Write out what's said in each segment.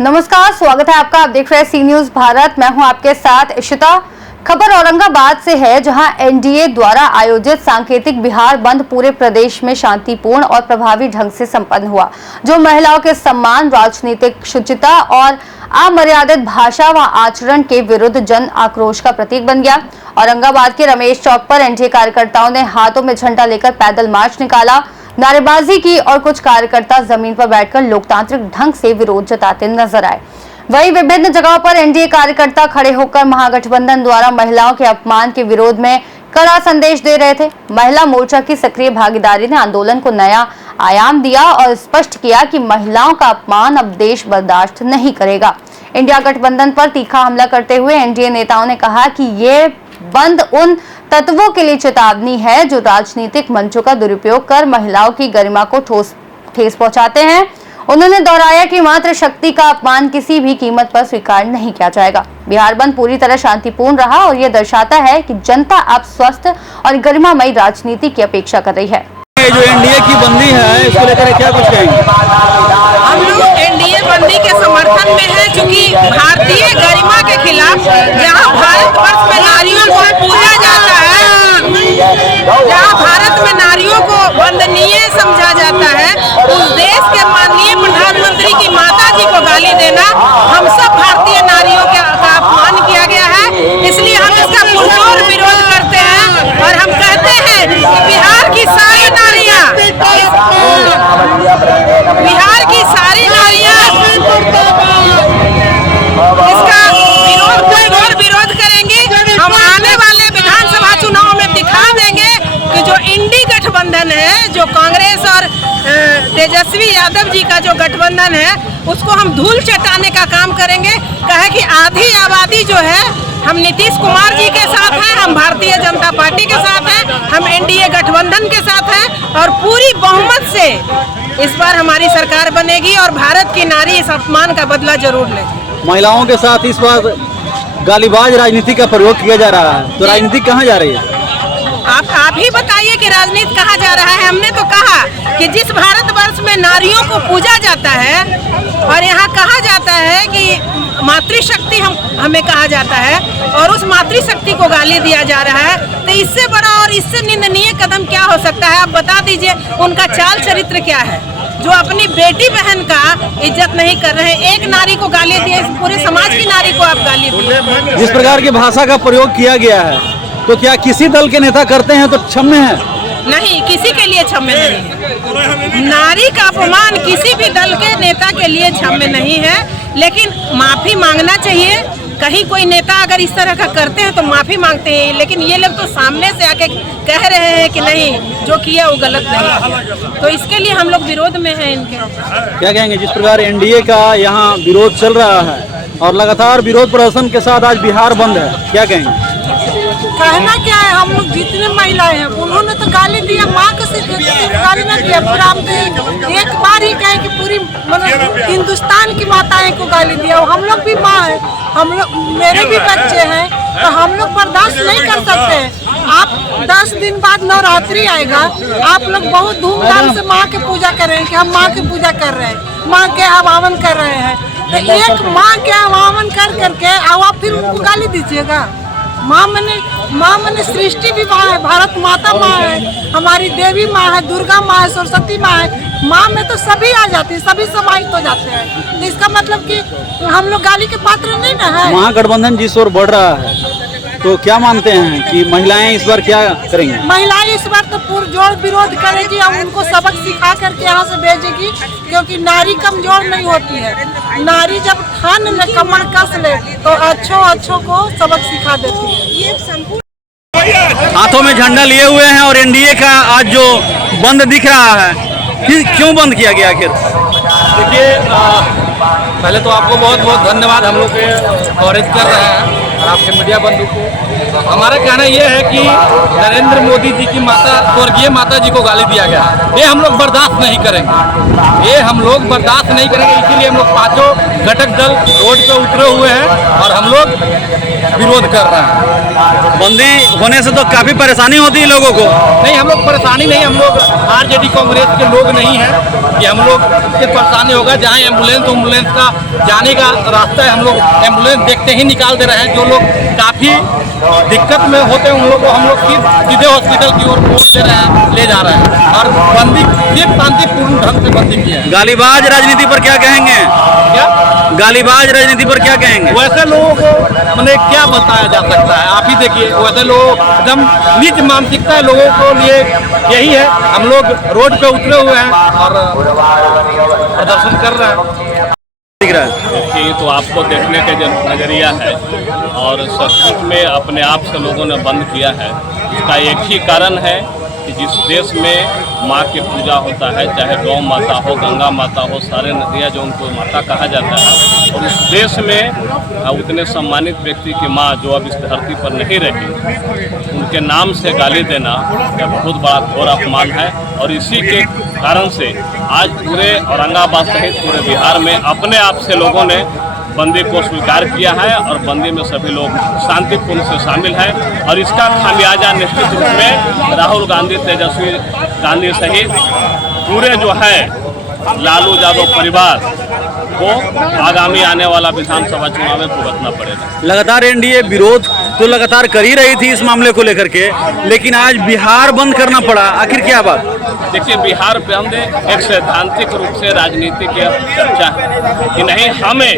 नमस्कार, स्वागत है आपका। आप देख रहे हैं सी न्यूज भारत। मैं हूं आपके साथ इशिता। खबर औरंगाबाद से है, जहां एनडीए द्वारा आयोजित सांकेतिक बिहार बंद पूरे प्रदेश में शांतिपूर्ण और प्रभावी ढंग से संपन्न हुआ, जो महिलाओं के सम्मान, राजनीतिक शुचिता और अमर्यादित भाषा व आचरण के विरुद्ध जन आक्रोश का प्रतीक बन गया। औरंगाबाद के रमेश चौक पर एनडीए कार्यकर्ताओं ने हाथों में झंडा लेकर पैदल मार्च निकाला, नारेबाजी की और कुछ कार्यकर्ता जमीन पर बैठकर लोकतांत्रिक ढंग से विरोध जताते नजर आए। वहीं विभिन्न जगहों पर एनडीए कार्यकर्ता खड़े होकर महागठबंधन द्वारा महिलाओं के अपमान के विरोध में कड़ा संदेश दे रहे थे। महिला मोर्चा की सक्रिय भागीदारी ने आंदोलन को नया आयाम दिया और स्पष्ट किया कि महिलाओं का अपमान अब देश बर्दाश्त नहीं करेगा। इंडिया गठबंधन पर तीखा हमला करते हुए एनडीए नेताओं ने कहा कि ये बंद उन तत्वों के लिए चेतावनी है जो राजनीतिक मंचों का दुरुपयोग कर महिलाओं की गरिमा को ठेस पहुंचाते हैं। उन्होंने दोहराया कि मात्र शक्ति का अपमान किसी भी कीमत पर स्वीकार नहीं किया जाएगा। बिहार बंद पूरी तरह शांतिपूर्ण रहा और ये दर्शाता है कि जनता अब स्वस्थ और गरिमामयी राजनीति की अपेक्षा कर रही है। जो एनडीए की बंदी है, इसको लेकर क्या कुछ कहेंगे? हम लोग एनडीए बंदी के समर्थन में हैं, क्योंकि भारतीय गरिमा के खिलाफ जहां भारतवर्ष में नारियों को पूजा जाता है, जहां भारत में नारियों को वंदनीय समझा जाता है, उस देश के माननीय प्रधानमंत्री की माता जी को गाली देना हम सब भारतीय नारियों का अपमान किया गया है। इसलिए हम इसका पुरजोर विरोध करते हैं और हम कहते हैं कि बिहार की सारी नारियां इसका विरोध करेंगी। हम आने वाले विधानसभा चुनाव में दिखा देंगे कि जो इंडी गठबंधन है, जो कांग्रेस और तेजस्वी यादव जी का जो गठबंधन है, उसको हम धूल चटाने का काम करेंगे। कहे कि आधी आबादी जो है हम नीतीश कुमार जी के साथ हैं, हम भारतीय जनता पार्टी के साथ हैं, हम एनडीए गठबंधन के साथ हैं और पूरी बहुमत से इस बार हमारी सरकार बनेगी और भारत की नारी इस अपमान का बदला जरूर लेगी। महिलाओं के साथ इस बार गालीबाज राजनीति का प्रयोग किया जा रहा है, तो राजनीति कहाँ जा रही है? आप ही बताइए कि राजनीति कहाँ जा रहा है। हमने तो कहा कि जिस भारतवर्ष में नारियों को पूजा जाता है और यहाँ कहा जाता है कि मातृशक्ति हमें कहा जाता है और उस मातृशक्ति को गाली दिया जा रहा है, तो इससे बड़ा और इससे निंदनीय कदम क्या हो सकता है? आप बता दीजिए, उनका चाल चरित्र क्या है जो अपनी बेटी बहन का इज्जत नहीं कर रहे हैं। एक नारी को गाली दिए, पूरे समाज की नारी को आप गाली दिए। जिस प्रकार की भाषा का प्रयोग किया गया है, तो क्या किसी दल के नेता करते हैं तो क्षम्य है? नहीं, किसी के लिए क्षम्य नहीं है। नारी का अपमान किसी भी दल के नेता के लिए क्षम्य नहीं है, लेकिन माफी मांगना चाहिए। कहीं कोई नेता अगर इस तरह का करते हैं तो माफी मांगते हैं, लेकिन ये लोग तो सामने से आके कह रहे हैं कि नहीं, जो किया वो गलत नहीं, तो इसके लिए हम लोग विरोध में हैं इनके। क्या कहेंगे, जिस प्रकार एनडीए का यहाँ विरोध चल रहा है और लगातार विरोध प्रदर्शन के साथ आज बिहार बंद है, क्या कहेंगे? कहना क्या है, हम लोग जितने महिलाएं हैं उन्होंने तो गाली दिया, माँ को सिर्फ गाली ना दिया, पूरा हम तो एक बार ही कहे कि पूरी मतलब हिंदुस्तान की माताएं को गाली दिया। हम लोग भी माँ है, हम लोग, मेरे भी बच्चे हैं, तो हम लोग बर्दाश्त नहीं कर सकते। आप 10 दिन बाद नवरात्रि आएगा, आप लोग बहुत धूमधाम से माँ की पूजा कर रहे हैं कि हम माँ की पूजा कर रहे हैं, माँ के आवाहन कर रहे हैं, तो एक माँ के आवाहन कर करके आप फिर उनको गाली दीजिएगा। माँ मने सृष्टि भी माँ है, भारत माता माँ है, हमारी देवी माँ है, दुर्गा माँ है, सरस्वती माँ है। माँ में तो सभी आ जाती है, सभी समाहित हो जाते हैं, तो इसका मतलब कि हम लोग गाली के पात्र नहीं ना है। महागठबंधन जिस ओर बढ़ रहा है, तो क्या मानते हैं कि महिलाएं इस बार क्या करेंगी? महिलाएं इस बार तो पुरजोर विरोध करेगी और उनको सबक सिखा करके यहाँ से भेजेगी, क्योंकि नारी कमजोर नहीं होती है। नारी जब ठान ले, कमर कस ले, तो अच्छों को सबक सिखा देती है। ये हाथों में झंडा लिए हुए हैं और एनडीए का आज जो बंद दिख रहा है, क्यों बंद किया गया आखिर? देखिए, पहले तो आपको बहुत बहुत धन्यवाद हम लोग के कवरेज कर रहे हैं और आपके मीडिया बंधु को हमारा कहना यह है कि नरेंद्र मोदी जी की माता स्वर्गीय माता जी को गाली दिया गया है, ये हम लोग बर्दाश्त नहीं करेंगे, ये हम लोग बर्दाश्त नहीं करेंगे। इसीलिए हम लोग पांचों घटक दल रोड पे उतरे हुए हैं और हम लोग विरोध कर रहे हैं। बंदी होने से तो काफी परेशानी होती है लोगों को। नहीं, हम लोग परेशानी नहीं, हम लोग आरजेडी कांग्रेस के लोग नहीं हैं कि हम लोग से परेशानी होगा। जहाँ एम्बुलेंस का जाने का रास्ता है, हम लोग एम्बुलेंस देखते ही निकाल दे रहे हैं। जो लोग काफ़ी दिक्कत में होते हैं उन लोग को हम लोग सीधे हॉस्पिटल की ओर पहुँच दे रहे हैं, ले जा रहे हैं और बंदी सिर्फ शांतिपूर्ण ढंग से बंदी की है। गालीबाज राजनीति पर क्या कहेंगे? क्या गालीबाज राजनीति पर क्या कहेंगे? वैसे लोगों को मैंने क्या बताया जा सकता है, आप ही देखिए। वैसे लोग एकदम नीच मानसिकता है लोगों को लिए यही है। हम लोग रोड पे उतरे हुए हैं और प्रदर्शन कर रहे हैं। दिख रहा है देखिए, तो आपको देखने का जो नज़रिया है और सचमुच में अपने आप से लोगों ने बंद किया है। इसका एक ही कारण है कि जिस देश में माँ की पूजा होता है, चाहे गौ माता हो, गंगा माता हो, सारे नदियाँ जो उनको माता कहा जाता है, और उस देश में उतने सम्मानित व्यक्ति की माँ जो अब इस धरती पर नहीं रही, उनके नाम से गाली देना यह बहुत बड़ा घोर अपमान है। और इसी के कारण से आज पूरे औरंगाबाद सहित पूरे बिहार में अपने आप से लोगों ने बंदी को स्वीकार किया है और बंदी में सभी लोग शांतिपूर्ण से शामिल हैं। और इसका खामियाजा निश्चित रूप में राहुल गांधी, तेजस्वी गांधी सहित पूरे जो है लालू यादव परिवार को आगामी आने वाला विधानसभा चुनाव में भुगतना पड़ेगा। लगातार एनडीए विरोध तो लगातार कर ही रही थी इस मामले को लेकर के, लेकिन आज बिहार बंद करना पड़ा, आखिर क्या बात? देखिए, बिहार बंद एक सैद्धांतिक रूप से राजनीति की चर्चा है कि नहीं, हमें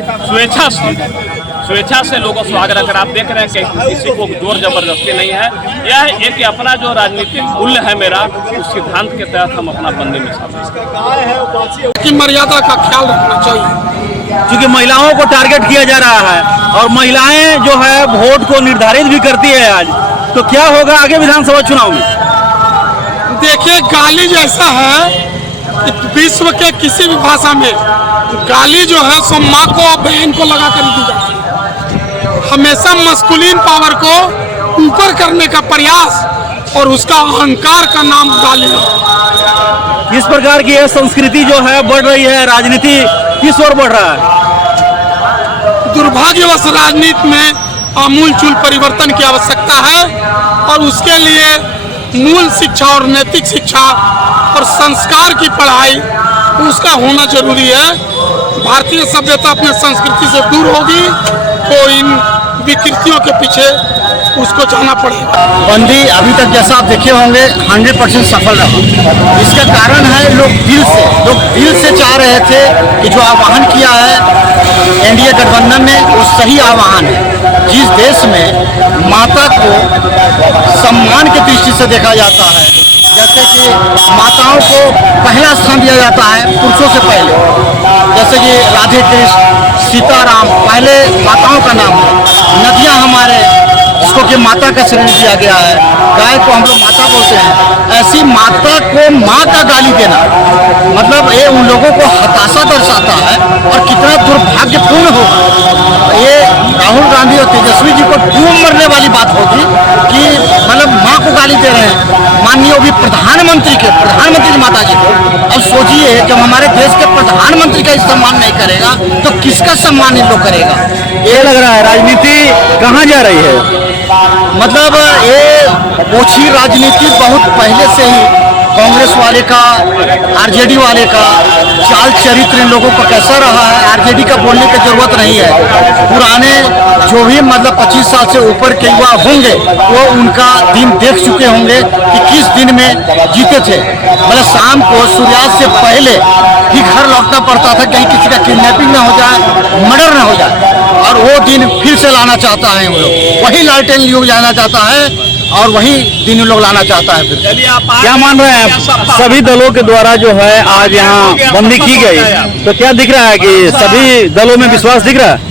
स्वेच्छा से लोगों को आग्रह कर, आप देख रहे हैं कि किसी को जोर जबरदस्ती नहीं है। यह एक अपना जो राजनीतिक मूल्य है मेरा, उस सिद्धांत के तहत हम अपना बंदी में शामिल की मर्यादा का ख्याल रखना चाहिए। क्योंकि महिलाओं को टारगेट किया जा रहा है और महिलाएं जो है वोट को निर्धारित भी करती है आज, तो क्या होगा आगे विधानसभा चुनाव में? देखिए, गाली जैसा है कि विश्व के किसी भी भाषा में गाली जो है सो माँ को और बहन को लगा कर दी जाती है। हमेशा मस्कुलिन पावर को ऊपर करने का प्रयास और उसका अहंकार का नाम गाली है। इस प्रकार की यह संस्कृति जो है बढ़ रही है, राजनीति किस ओर बढ़ रहा है? दुर्भाग्यवश राजनीति में आमूलचूल परिवर्तन की आवश्यकता है और उसके लिए मूल शिक्षा और नैतिक शिक्षा और संस्कार की पढ़ाई उसका होना जरूरी है। भारतीय सभ्यता अपने संस्कृति से दूर होगी तो इन विकृतियों के पीछे उसको जाना पड़ेगा। बंदी अभी तक जैसा आप देखे होंगे 100% सफल रहा। इसका कारण है लोग दिल से चाह रहे थे कि जो आह्वान किया है एनडीए गठबंधन ने वो सही आह्वान है। जिस देश में माता को सम्मान की दृष्टि से देखा जाता है, जैसे कि माताओं को पहला स्थान दिया जाता है पुरुषों से पहले, जैसे कि राधे कृष्ण, सीताराम पहले माताओं का नाम है। नदियाँ हमारे जिसको कि माता का श्रेणी दिया गया है, गाय को हम लोग माता बोलते हैं। ऐसी माता को माँ का गाली देना मतलब ये उन लोगों को हताशा दर्शाता है और कितना दुर्भाग्यपूर्ण होगा। ये राहुल गांधी और तेजस्वी जी को डूब मरने वाली बात होगी कि मतलब माँ को गाली दे रहे हैं, माननीय भी प्रधानमंत्री की माता जी को। अब सोचिए जब हमारे देश के प्रधानमंत्री का सम्मान नहीं करेगा तो किसका सम्मान इन लोग करेगा? ये लग रहा है राजनीति कहाँ जा रही है? मतलब ये ओछी राजनीति बहुत पहले से ही कांग्रेस वाले का, आरजेडी वाले का चाल चरित्र इन लोगों का कैसा रहा है, आरजेडी का बोलने की जरूरत नहीं है। पुराने जो भी मतलब 25 साल से ऊपर के युवा होंगे वो उनका दिन देख चुके होंगे कि किस दिन में जीते थे। मतलब शाम को सूर्यास्त से पहले ही घर लौटना पड़ता था, कहीं किसी का किडनैपिंग ना हो जाए, मर्डर ना हो जाए, और वो दिन फिर से लाना चाहता है वो लोग। वही लालटेन युग जाना चाहता है और वही दिन लोग लाना चाहता है। फिर क्या मान रहे हैं सभी दलों के द्वारा जो है आज यहाँ बंदी की गई, तो क्या दिख रहा है कि सभी दलों में विश्वास दिख रहा है?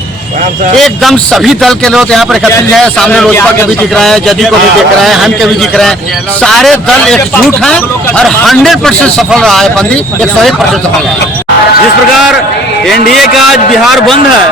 एकदम सभी दल के लोग यहाँ पर एकत्रित है। सामने लोजपा के भी दिख रहे हैं, जदयू को भी दिख रहे हैं, हम के भी दिख रहे हैं। सारे दल एकजुट हैं और 100% सफल रहा है बंदी, 101% सफल रहा है। जिस प्रकार एनडीए का आज बिहार बंद है,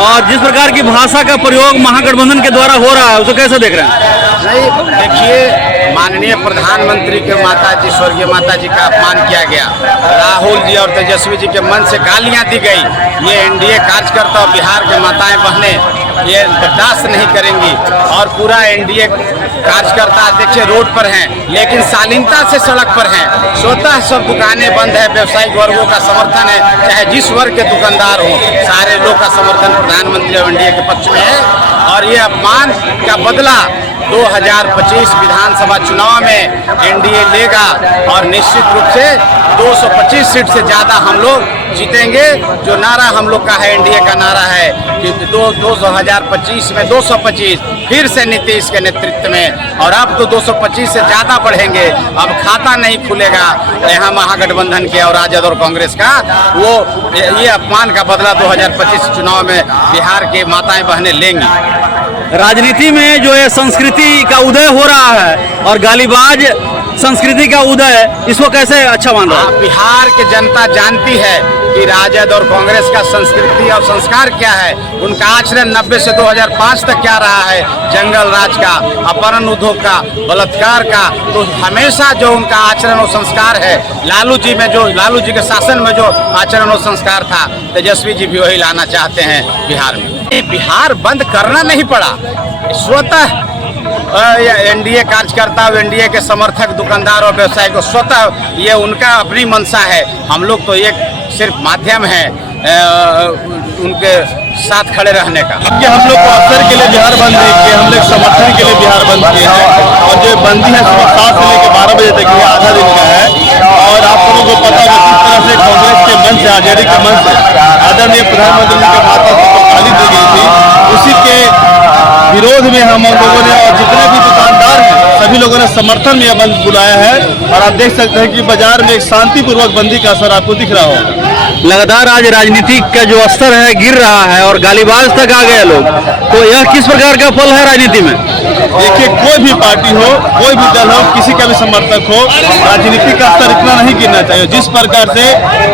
और जिस प्रकार की भाषा का प्रयोग महागठबंधन के द्वारा हो रहा है उसे कैसे देख रहे हैं? नहीं, देखिए, माननीय प्रधानमंत्री के माता जी, स्वर्गीय माता जी का अपमान किया गया, राहुल जी और तेजस्वी जी के मन से गालियां दी गई। ये एनडीए कार्यकर्ता और बिहार के माताएं बहनें ये बर्दाश्त नहीं करेंगी और पूरा एनडीए कार्यकर्ता देखिए रोड पर हैं, लेकिन शालीनता से सड़क पर हैं। स्वतः सब दुकानें बंद है, व्यवसायिक वर्गों का समर्थन है, चाहे जिस वर्ग के दुकानदार हो, सारे लोग का समर्थन प्रधानमंत्री और एनडीए के पक्ष में है। और ये अपमान का बदला 2025 विधानसभा चुनाव में एनडीए लेगा और निश्चित रूप से 225 सीट से ज़्यादा हम लोग जीतेंगे। जो नारा हम लोग का है, एनडीए का नारा है कि 2025 में 225 फिर से नीतीश के नेतृत्व में, और अब तो 225 से ज़्यादा बढ़ेंगे। अब खाता नहीं खुलेगा यहाँ महागठबंधन के और राजद और कांग्रेस का। वो ये अपमान का बदला 2025 चुनाव में बिहार के माताएं बहनें लेंगी। राजनीति में जो है संस्कृति का उदय हो रहा है और गालीबाज संस्कृति का उदय, इसको कैसे अच्छा मान रहा है? बिहार की जनता जानती है कि राजद और कांग्रेस का संस्कृति और संस्कार क्या है। उनका आचरण 90 से 2005 तक क्या रहा है, जंगल राज का, अपहरण उद्योग का, बलात्कार का। तो हमेशा जो उनका आचरण और संस्कार है, लालू जी के शासन में जो आचरण और संस्कार था, तेजस्वी जी भी वही लाना चाहते हैं बिहार में। बिहार बंद करना नहीं पड़ा, स्वतः एनडीए कार्यकर्ता, एनडीए के समर्थक, दुकानदार और व्यवसायी को स्वतः ये उनका अपनी मंशा है। हम लोग तो एक सिर्फ माध्यम है उनके साथ खड़े रहने का। कि हम लोग को अवसर के लिए बिहार बंद नहीं किए, हम लोग समर्थन के लिए बिहार बंद किए हैं। और जो बंदी है सुबह 7 से लेकर 12 बजे तक, ये आधा दिन का है। और आप लोगों को पता है किस तरह से कांग्रेस के मंच से, आरजेडी के मंच से आदरणीय प्रधानमंत्री जी के माता को गाली दी गई थी, उसी के विरोध में हम लोगों ने और जितने भी दुकानदार हैं सभी लोगों ने समर्थन में यह बंद बुलाया है। और आप देख सकते हैं कि बाजार में एक शांतिपूर्वक बंदी का असर आपको दिख रहा होगा। लगातार आज राजनीतिक का जो स्तर है गिर रहा है और गालीबाज तक आ गए लोग, तो यह किस प्रकार का फल है राजनीति में? देखिए, कोई भी पार्टी हो, कोई भी दल हो, किसी का भी समर्थक हो, राजनीति का स्तर इतना नहीं गिरना चाहिए। जिस प्रकार से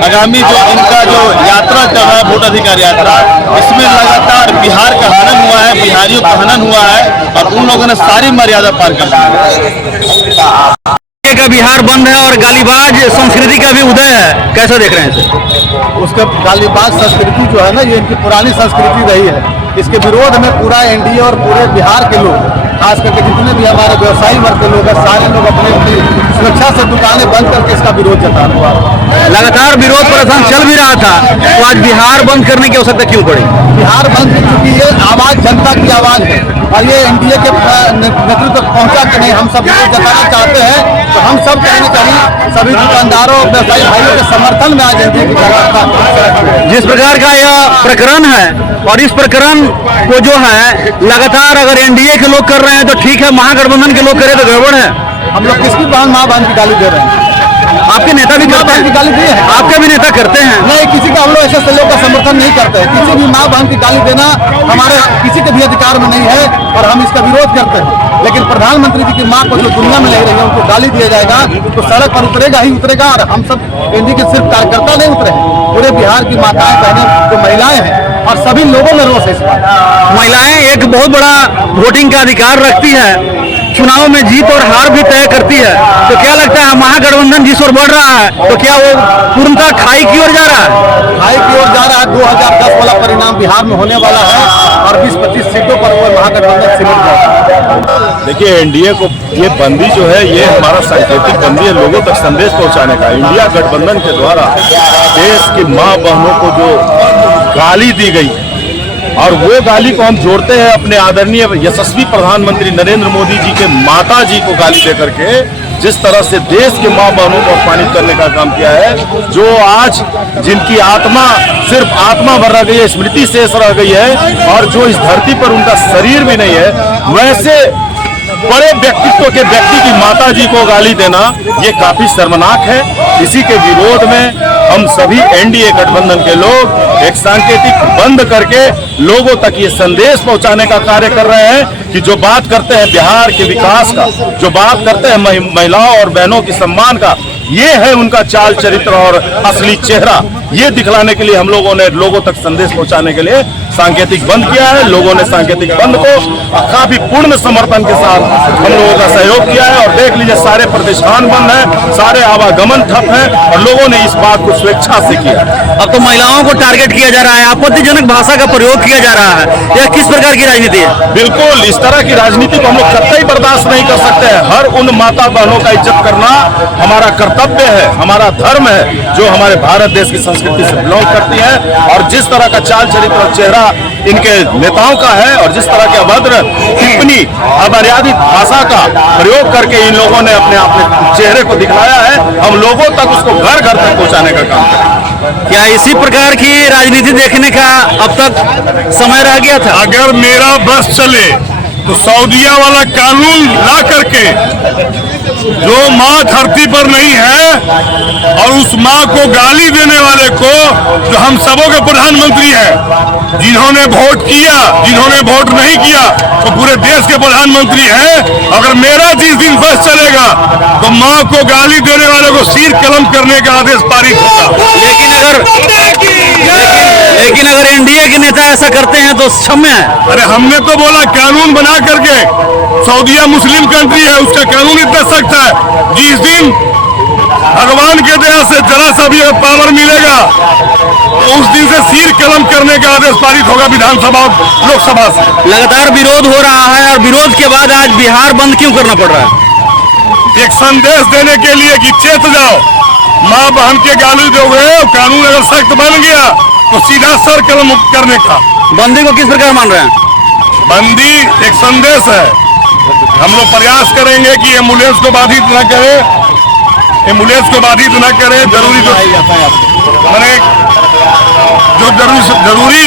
आगामी जो इनका जो यात्रा चल रहा है, वोट अधिकार यात्रा, इसमें लगातार बिहार का हनन हुआ है, बिहारियों का हनन हुआ है और उन लोगों ने सारी मर्यादा पार कर दी है। का बिहार बंद है और गालीबाज संस्कृति का भी उदय है, कैसे देख रहे हैं इसे? उसका गालीबाज संस्कृति जो है ना, ये इनकी पुरानी संस्कृति रही है। इसके विरोध में पूरा एनडीए और पूरे बिहार के लोग, खास करके जितने भी हमारे व्यवसायी वर्ग के लोग हैं, सारे लोग अपने सुरक्षा से दुकानें बंद करके इसका विरोध जता रहे हैं। लगातार विरोध प्रदर्शन चल भी रहा था, तो आज बिहार बंद करने की आवश्यकता क्यों पड़ी? बिहार बंद चूंकि ये आवाज जनता की आवाज है और ये एनडीए के नेतृत्व तक पहुंचा कि नहीं, हम सब विरोध जताना चाहते हैं। तो हम सब कहीं न कहीं सभी दुकानदारों और व्यवसायी भाइयों के समर्थन में आज एनडीए की कार्यकर्ता। जिस प्रकार का यह प्रकरण है और इस प्रकरण को जो है लगातार अगर एनडीए के लोग कर रहे हैं तो ठीक है, महागठबंधन के लोग करें तो गड़बड़ है। हम लोग किसकी माँ बहन की गाली दे रहे हैं? आपके नेता भी करते हैं, गाली दिए हैं, आपके भी नेता करते हैं। नहीं, किसी का हम लोग ऐसे लोगों का समर्थन नहीं करते हैं। किसी भी माँ बहन की गाली देना हमारे किसी के भी अधिकार में नहीं है और हम इसका विरोध करते हैं। लेकिन प्रधानमंत्री जी की माँ को जो दुनिया में ले रही है, उनको गाली दिया जाएगा तो सड़क पर उतरेगा ही उतरेगा। और हम सब एनडीए के सिर्फ कार्यकर्ता नहीं उतरे हैं, पूरे बिहार की माताएं, बहनें, जो महिलाएं हैं और सभी लोगों में रोष है इस बात। महिलाएं एक बहुत बड़ा वोटिंग का अधिकार रखती है, चुनाव में जीत और हार भी तय करती है। तो क्या लगता है महागठबंधन जिस ओर बढ़ रहा है, तो क्या वो पूर्णतः खाई की ओर जा रहा है? खाई की ओर जा रहा है। 2010 वाला परिणाम बिहार में होने वाला है और 20-25 सीटों पर वो महागठबंधन सिमट जाएगा। देखिए, एनडीए को ये बंदी जो है, ये हमारा सांकेतिक बंदी है, लोगों तक संदेश पहुंचाने का। इंडिया गठबंधन के द्वारा देश की माँ बहनों को जो गाली दी गई और वो गाली को हम जोड़ते हैं अपने आदरणीय यशस्वी प्रधानमंत्री नरेंद्र मोदी जी के माता जी को गाली देकर के, जिस तरह से देश के माँ बहनों को अपमानित करने का काम किया है, जो आज जिनकी आत्मा सिर्फ आत्मा भर रह गई है, स्मृति शेष रह गई है और जो इस धरती पर उनका शरीर भी नहीं है, वैसे बड़े व्यक्तित्व के व्यक्ति की माता जी को गाली देना ये काफी शर्मनाक है। इसी के विरोध में हम सभी एनडीए गठबंधन के लोग एक सांकेतिक बंद करके लोगों तक ये संदेश पहुंचाने का कार्य कर रहे हैं कि जो बात करते हैं बिहार के विकास का, जो बात करते हैं महिलाओं और बहनों की सम्मान का, ये है उनका चाल चरित्र और असली चेहरा। ये दिखलाने के लिए हम लोगों ने लोगों तक संदेश पहुंचाने के लिए सांकेतिक बंद किया है। लोगों ने सांकेतिक बंद को काफी पूर्ण समर्थन के साथ हम लोगों का सहयोग किया है। और देख लीजिए सारे प्रतिष्ठान बंद हैं, सारे आवागमन ठप हैं और लोगों ने इस बात को स्वेच्छा से किया। अब तो महिलाओं को टारगेट किया जा रहा है, आपत्तिजनक भाषा का प्रयोग किया जा रहा है, यह किस प्रकार की राजनीति है? बिल्कुल, इस तरह की राजनीति को हम लोग कतई बर्दाश्त नहीं कर सकते हैं। हर उन माता बहनों का इज्जत करना हमारा कर्तव्य है, हमारा धर्म है, जो हमारे भारत देश की संस्कृति से बिलोंग करती है। और जिस तरह का चाल चरित्र और चेहरा इनके नेताओं का है और जिस तरह के अभद्र टिप्पणी अमर्यादित भाषा का प्रयोग करके इन लोगों ने अपने चेहरे को दिखाया है, हम लोगों तक उसको घर घर तक पहुंचाने का काम करें। क्या इसी प्रकार की राजनीति देखने का अब तक समय रह गया था? अगर मेरा बस चले तो सऊदिया वाला कानून ला करके जो माँ धरती पर नहीं है और उस माँ को गाली देने वाले को, जो हम सबों के प्रधानमंत्री हैं, जिन्होंने वोट किया, जिन्होंने वोट नहीं किया, तो पूरे देश के प्रधानमंत्री हैं। अगर मेरा जिस दिन बस चलेगा तो माँ को गाली देने वाले को सिर कलम करने का आदेश पारित होगा। लेकिन अगर एनडीए के नेता ऐसा करते हैं तो क्षम्य है। अरे हमने तो बोला कानून बना करके, सऊदिया मुस्लिम कंट्री है, उसका कानून इतना सख्त है, जिस दिन भगवान के दया से जरा सा भी पावर मिलेगा तो उस दिन से सिर कलम करने का आदेश पारित होगा विधानसभा और लोकसभा से। लगातार विरोध हो रहा है और विरोध के बाद आज बिहार बंद क्यों करना पड़ रहा है? एक संदेश देने के लिए कि चेत जाओ, माँ बहन के गाली दोगे, कानून अगर सख्त बन गया तो सीधा सर कलम करने का। बंदी को किस प्रकार मान रहे हैं? बंदी एक संदेश है। हम लोग प्रयास करेंगे कि एम्बुलेंस को बाधित न करे, एम्बुलेंस को बाधित न करे, जरूरी मैंने जो जरूरी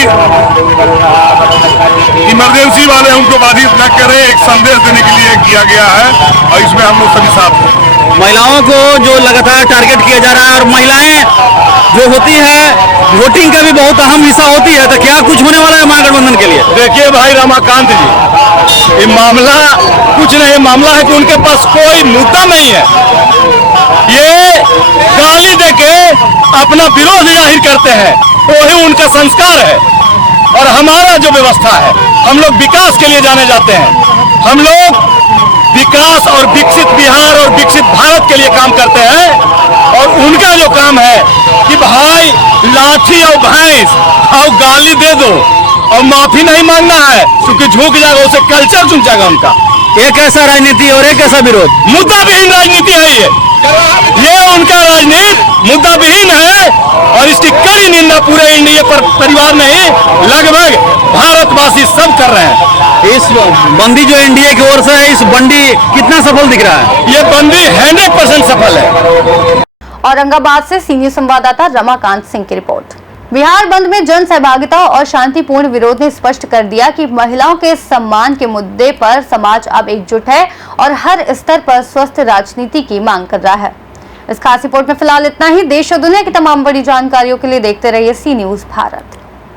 इमरजेंसी वाले उनको बाधित न करे, एक संदेश देने के लिए किया गया है और इसमें हम लोग सभी साथ हैं। महिलाओं को जो लगातार टारगेट किया जा रहा है और महिलाएं जो होती है वोटिंग का भी बहुत अहम हिस्सा होती है, तो क्या कुछ होने वाला है महागठबंधन के लिए? देखिए भाई रमाकांत जी, ये मामला कुछ नहीं, मामला है कि उनके पास कोई मुद्दा नहीं है। ये गाली देके अपना विरोध जाहिर करते हैं, वही उनका संस्कार है। और हमारा जो व्यवस्था है, हम लोग विकास के लिए जाने जाते हैं। हम लोग विकास और विकसित बिहार और विकसित भारत के लिए काम करते हैं। और उनका जो काम है कि भाई लाठी और भैंस और गाली दे दो और माफी नहीं मांगना है, क्योंकि झुक जाएगा, उसे कल्चर झुक जाएगा उनका। एक ऐसा राजनीति और एक ऐसा विरोध, मुद्दा विहीन राजनीति है ये उनका राजनीति मुद्दा विहीन है। और इसकी कड़ी निंदा पूरे इंडिया पर परिवार नहीं, लगभग भारतवासी सब कर रहे हैं। इस बंदी जो एनडीए की ओर से है, इस बंदी कितना सफल दिख रहा है? ये बंदी 100% सफल है। औरंगाबाद से सीनियर संवाददाता रमाकांत सिंह की रिपोर्ट। बिहार बंद में जन सहभागिता और शांतिपूर्ण विरोध ने स्पष्ट कर दिया कि महिलाओं के सम्मान के मुद्दे पर समाज अब एकजुट है और हर स्तर पर स्वस्थ राजनीति की मांग कर रहा है। इस खास रिपोर्ट में फिलहाल इतना ही। देश और दुनिया की तमाम बड़ी जानकारियों के लिए देखते रहिए सी न्यूज़ भारत।